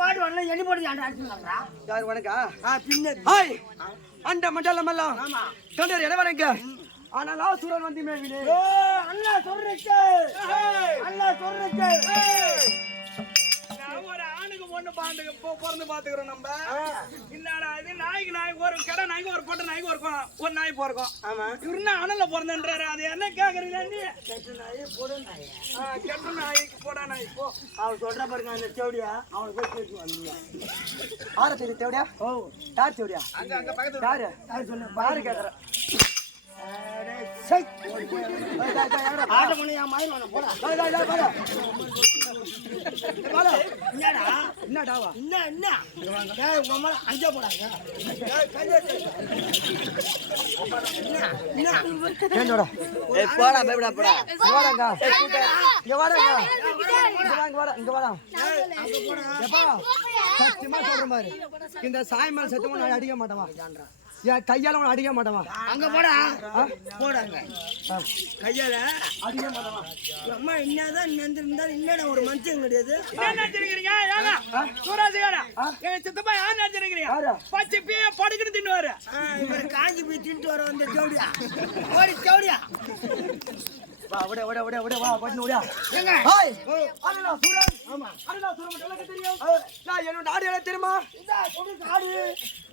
பாட்டு வரல எண்ணி போட்டு அடிச்சுங்களா யார் உனக்கா பின்ன அந்த மண்டலம் எல்லாம் தொண்டர் இடவரங்க ஆனால் சூரன் வந்து மேவினே அண்ணா சொல்றீங்க அண்ணா சொல்றீங்க ஒரு ஆணுக்கு ஒண்ணு பிறந்து பாத்துக்கிறோம் நம்ம என்னடா இது நாய்க்கு நாய் ஒரு கடை நாய்க்கு ஒரு பொட்டை நாய்க்கு ஒரு நாய் பிறக்கும் இவருன்னா அனல்ல பிறந்தன்றாரு அது என்ன கேக்குறீங்க நீ கெட்ட நாய் போட நாய் கெட்ட நாய்க்கு போடா நாய் போ அவன் சொல்ற பாருங்க அந்த தேவடியா அவனை போய் கேட்டு வந்தீங்க ஆற சரி தேவடியா யார் தேவடியா அங்க பக்கத்துல யாரு சொல்லு பாரு கேக்குற ஆட்ட பண்ணி என் மாதிரி போடா என்னடாவா என்ன அஞ்சா போடாங்க போடா பயப்படா போடா வாடா இங்க வாடா இங்க வாடா சத்தியமா சொல்ற மாதிரி இந்த சாயமல் சத்தியமா நான் அடிக்க மாட்டேவா என் கையால உன அடிக்க மாட்டேவா அங்க போடா போடாங்க கையால அடிக்க மாட்டேவா அம்மா என்னதான் இருந்தாலும் இல்லடா ஒரு மனுஷன் கிடையாது என்ன நினைச்சிருக்கீங்க ஏங்க சூராசிகாரா எங்க சித்தப்பா யார் நினைச்சிருக்கீங்க பச்சை பீ படுக்குன்னு தின்னுவாரு இவர் காஞ்சி போய் தின்ட்டு வர வந்த தேவடியா ஓடி தேவடியா வா விட விட விட விட வா பண்ணு விட ஏங்க ஹாய் அண்ணா சூரன் ஆமா அண்ணா சூரன் மட்டும் எனக்கு தெரியும் நான் என்னோட நாடு என்ன தெரியுமா இந்த குடு காடு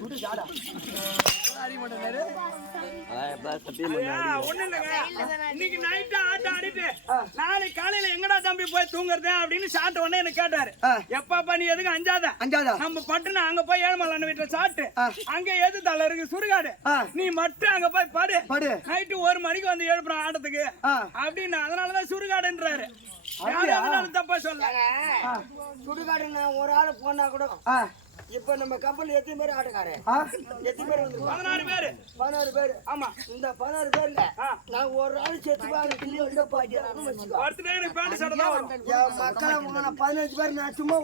குடு ஜாடா ஆரி மண்டனே ஒண்ணு இல்லங்க இன்னைக்கு நைட்டு ஆட்ட ஆடிட்டு நாளைக்கு காலையில எங்கடா தம்பி போய் தூங்குறது அப்படின்னு சாப்பிட்ட உடனே எனக்கு கேட்டாரு எப்பப்பா நீ எதுக்கு அஞ்சாத நம்ம பட்டுன்னு அங்க போய் ஏழுமலை வீட்டுல சாப்பிட்டு அங்க எது தலை இருக்கு சுடுகாடு நீ மட்டும் அங்க போய் படு நைட்டு 1 மணிக்கு வந்து எழுப்புறான் ஆட்டத்துக்கு அப்படின்னு அதனாலதான் சுடுகாடுன்றாரு தப்பா சொல்ல சுடுகாடு ஒரு ஆளு போனா கூட இப்ப நம்ம கப்பல் எத்தனை பேர் ஆட்டக்காரு எத்தனை பேர் வந்து 16 பேர் ஆமா இந்த 16 பேர்ல நான் ஒரு ஆள் செத்து மக்களை 15 பேர் நான் சும்மா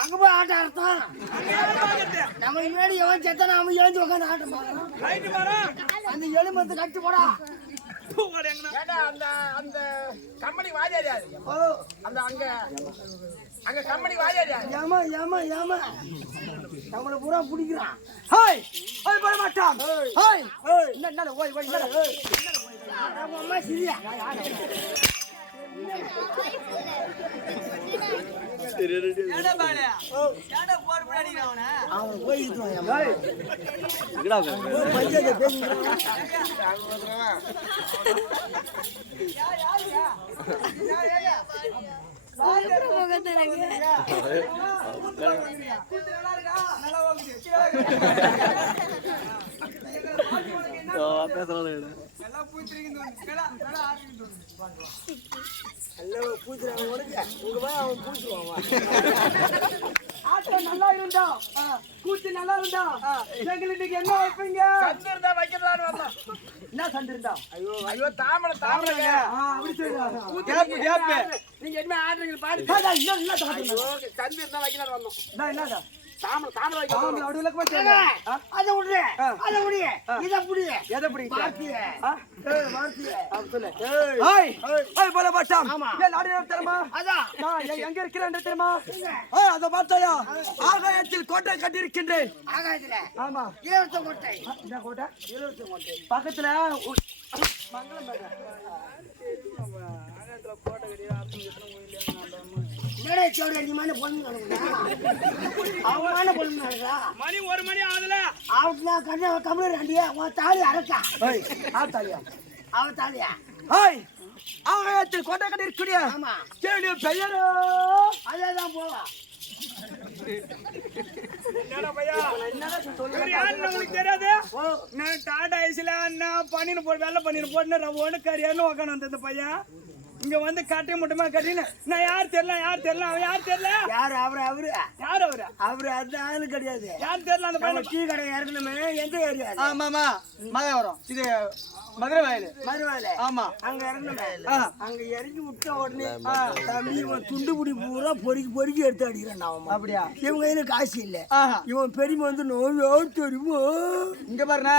அங்க போய் ஆட்டம் அர்த்தம் நம்ம முன்னாடி எவன் செத்த நாம ஏஞ்சி உட்காந்து ஆட்டம் பாக்குறோம் அந்த எலும்பத்து கட்டு போடா அந்த கம்பெனி வாஜாரியா அந்த அங்க கம்பெனி வாஜாரியா ஏமா ஏமா ஏமா நம்மள பூரா பிடிக்கிறான் ஹாய் ஓய் போட மாட்டான் ஹாய் என்ன ஓய் ஓய் அம்மா சரியா அவன் போயிட்டு நல்லா இருந்தா கூத்து நல்லா இருந்தா எங்களுக்கு என்ன வைப்பீங்க என்ன சந்து இருந்தா ஐயோ தாமரை நீங்க என்ன ஆடுறீங்க பாரு சந்து இருந்தா வைக்கலாம் வந்தோம் என்னடா தாமரை அத விடுற அத முடிய இத புடிய எதை புடி வார்த்தைய சொல்லு ஹாய் ஹாய் போல மாட்டான் ஏ நாடு தெரியுமா அதான் நான் எங்க இருக்கிறேன் தெரியுமா அத பார்த்தாயா ஆகாயத்தில் கோட்டை கட்டி இருக்கின்றேன் ஆகாயத்துல ஆமா இலவச கோட்டை என்ன கோட்டை இலவச கோட்டை பக்கத்துல மங்களம் ஆகாயத்துல கோட்டை கட்டி மேடை சோடி அடிமான பொண்ணு அவமான பொண்ணு மணி 1 மணி ஆகுதுல அவட்ல கண்ண கம்ப்ளீட் ஆண்டியா உன் தாலி அரக்கா ஏய் தாலியா அவ தாலியா ஹாய் ஆகாயத்தில் கோட்டை கட்டி இருக்கக்கூடிய ஆமா கேளுடைய பெயரோ அதேதான் போவா என்னடா பையா உங்களுக்கு தெரியாது நான் டாடா ஐஸ்ல அண்ணா பனின்னு போட்டு வெள்ளை பனின்னு போட்டு ரவோன்னு கறியான்னு உக்காந்து அந்த பையன் இங்க வந்து கட்டி முட்டமா கட்டின்னு நான் யார் தெரியல அவன் யார் தெரியல யாரு அவரு யார் அவரு அந்த ஆளு கிடையாது. யார் தெரியல அந்த பையன் டீ கடை இறக்கணுமே எந்த ஏரியா? ஆமாமா மதுரை இது மதுரை வயலு. மறுவாயில ஆமா அங்க இறங்கணுமே. அங்க இறங்கி விட்ட உடனே தம்பி இவன் துண்டுபுடி பூரா பொறுக்கி எடுத்து அடிக்கிறான் அவன். அப்படியா? இவங்க கையில காசு இல்ல. இவன் பெரியமா வந்து நோயா தெரியுமோ. இங்க பாருண்ணா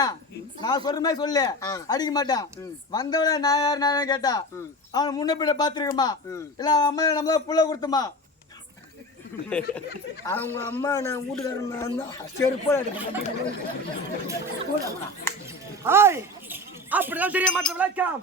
நான் சொல்ற மாதிரி சொல்லு, அடிக்க மாட்டான். வந்தவள நான் யாரு கேட்டா அவன் முன்ன பின்ன பாத்துருக்கமா இல்ல அவன் அம்மா நம்ம புள்ள கொடுத்துமா? அவங்க அம்மா நான் வீட்டுக்காரன் நான் தான் செருப்போட எடுக்கிறேன். அப்படிதான் தெரிய மாட்டேன் விளக்கம்.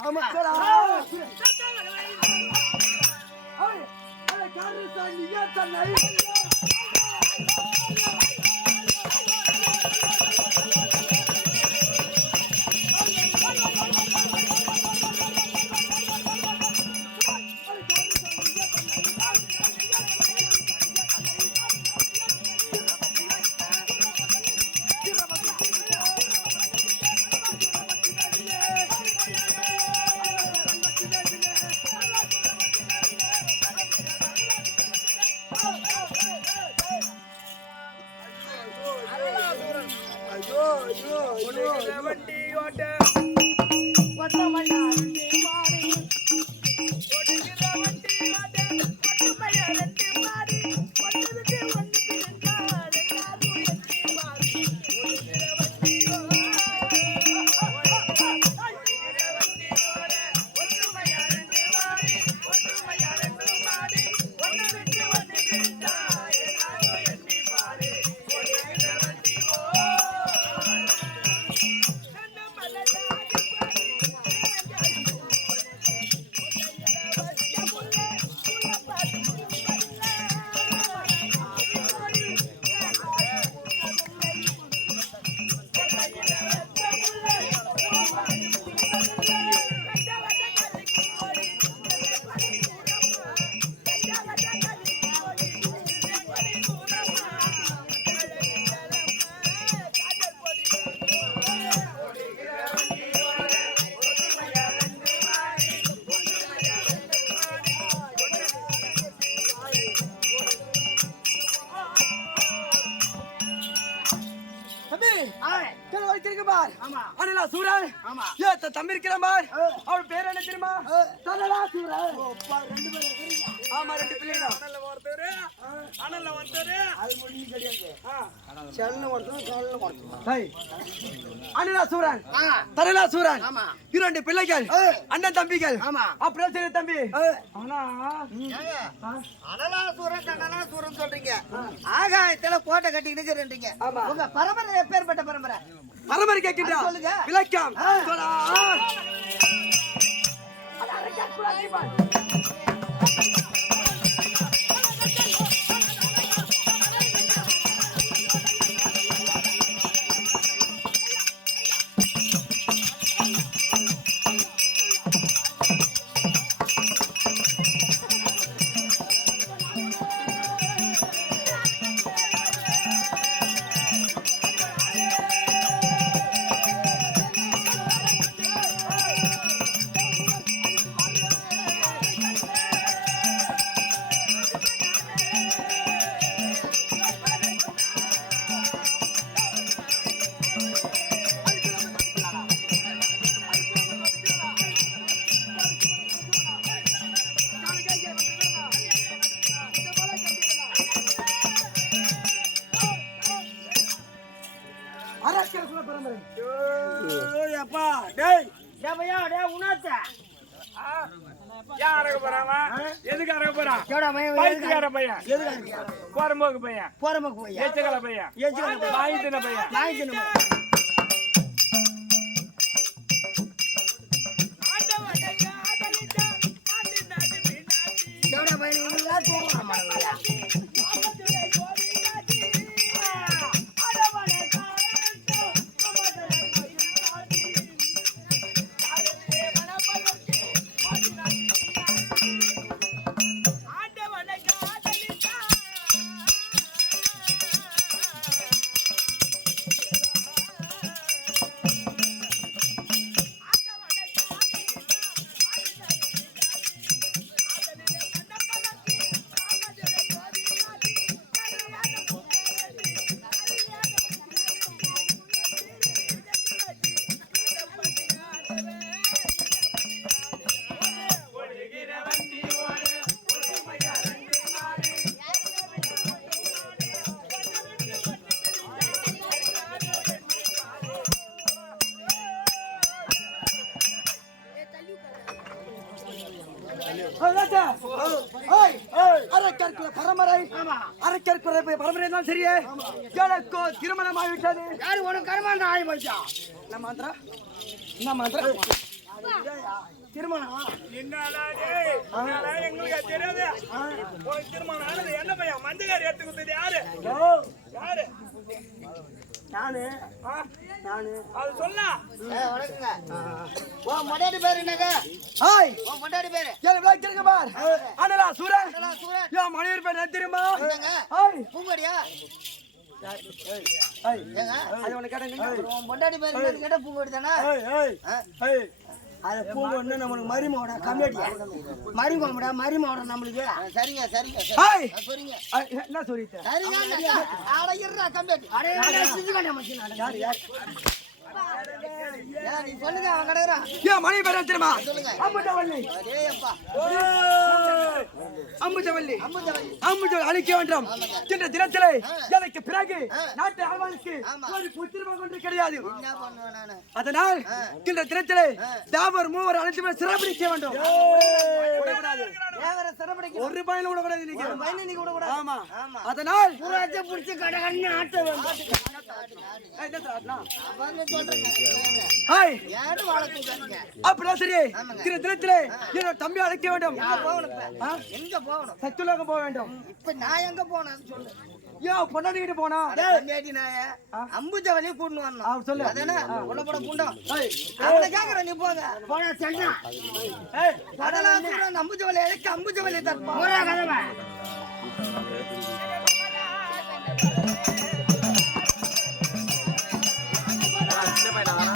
வண்டி ஓட்ட தம்பி இருக்கிற மாதிரி அவன் பேர் என்ன தெரியுமா? தலலா சூரன். ஆமா ரெண்டு பிள்ளைங்க. அனல்ல ஒருத்தரு அது முடியும் கிடையாது. செல்ல ஒருத்தன் கால்ல ஒருத்தன். அனலா சூரன் தலலா சூரன் இரண்டு பிள்ளைகள் அண்ணன் தம்பிகள். அப்படியே சரி தம்பி. ஆனா அனலா சூரன் தனலா சூரன் சொல்றீங்க. ஆகாயத்துல கோட்டை கட்டிக்கிட்டு இருந்தீங்க. உங்க பரம்பரை எப்பேற்பட்ட பரம்பரை? பரம்பரை கேட்கின்றா சொல்லுங்க. விளக்கம். எதுக்கு அறக்க போறான்? பைத்தியக்கார பையன், போறம்போக்கு பையன், எச்சக்கல பையன், நாய்த்தின பையன். அரைக்கற்குல பரம்பரை அரைக்கற்குல பரம்பரை தான் சரியே எனக்கோ திருமணம் ஆகிவிட்டது. யாரு உனக்கு கருமாண்ட ஆகி போச்சா? என்ன மாத்திரம் என்ன மாத்திரம் திருமணம் என்னடா டேய்? என்னடா எங்களுக்கு அது தெரியாது. உனக்கு திருமணம் ஆனது என்ன பையன்? மஞ்சக்காரி எடுத்து கொடுத்தது யாரு? யாரு? நானு அது சொல்லா. வணக்கங்க. உன் பொண்டாட்டி பேரு என்னங்க? ஹாய் உன் பொண்டாட்டி பேரு கேளுங்க பார் அண்ணா சூரன் சூரன். என் மனைவி பேர் என்ன தெரியுமா? என்னங்க? ஹாய் பூங்கொடியா? ஹாய் ஏங்க? அது உனக்கு கேட்டீங்க. உன் பொண்டாட்டி பேரு என்னன்னு கேட்டா பூங்கொடி தானே? அது பூங்கொன்னு நம்மளுக்கு மரிமோட கம்மியா மரிமோட நம்மளுக்கு. சரிங்க சரிங்க ஹாய் சரிங்க என்ன சொல்லிட்ட சரிங்க. அட இருடா கம்பேட்டி. அட சிஞ்சுகாண்டி மச்சான். யார் யார் நீ சொல்லுங்க அவன் கடக்குறான். என் மனைவி பேர் என்ன தெரியுமா? சொல்லுங்க. அம்புஜவல்லி டேய்ப்பா. அம்புஜவல்லி அம்புஜவல்லி. அம்புஜவல்லி அழிக்க வேண்டும் என்ற தினத்திலே எனக்கு பிறகு நாட்டு ஆழ்வானுக்கு ஒரு புத்திரமாக ஒன்று கிடையாது. என்ன பண்ணுவேன் நானு? அதனால் இந்த தினத்திலே தாவர் மூவர் அழைத்து போய் சிறப்பிடிக்க வேண்டும். தேவர சிறப்படிக்க ஒரு பையன் கூட கூடாது இன்னைக்கு. ஒரு பையனை நீ கூட கூட. ஆமா ஆமா. அதனால் பூராத்தை புடிச்சு கடகன்னு ஆட்ட வேண்டும். அவன்னு சொல்றேங்க. ஹாய் யாரு வளர்த்துங்க? அப்படியே சரி இந்த தினத்திலே என்னோட தம்பி அழைக்க வேண்டும். போகணும் இப்ப. எங்க போகணும்? சத்துலோகம் போக வேண்டும். இப்ப நான் எங்க போனேன்னு சொல்லு. ஏன் பொண்டாட்டிக்கிட்டு போனா கம்மியாட்டி நாய அம்புஜவலியை கூட்டின்னு வரணும். சொல்லு அதானே உள்ள புண்டம். அவனை கேக்குறேன் நீ போங்க. போனா சென்னா. அதெல்லாம் சொல்றேன் அம்புஜவலி எனக்கு அம்புஜவலி தரப்பா. ஒரே கதவை. சின்ன பையனா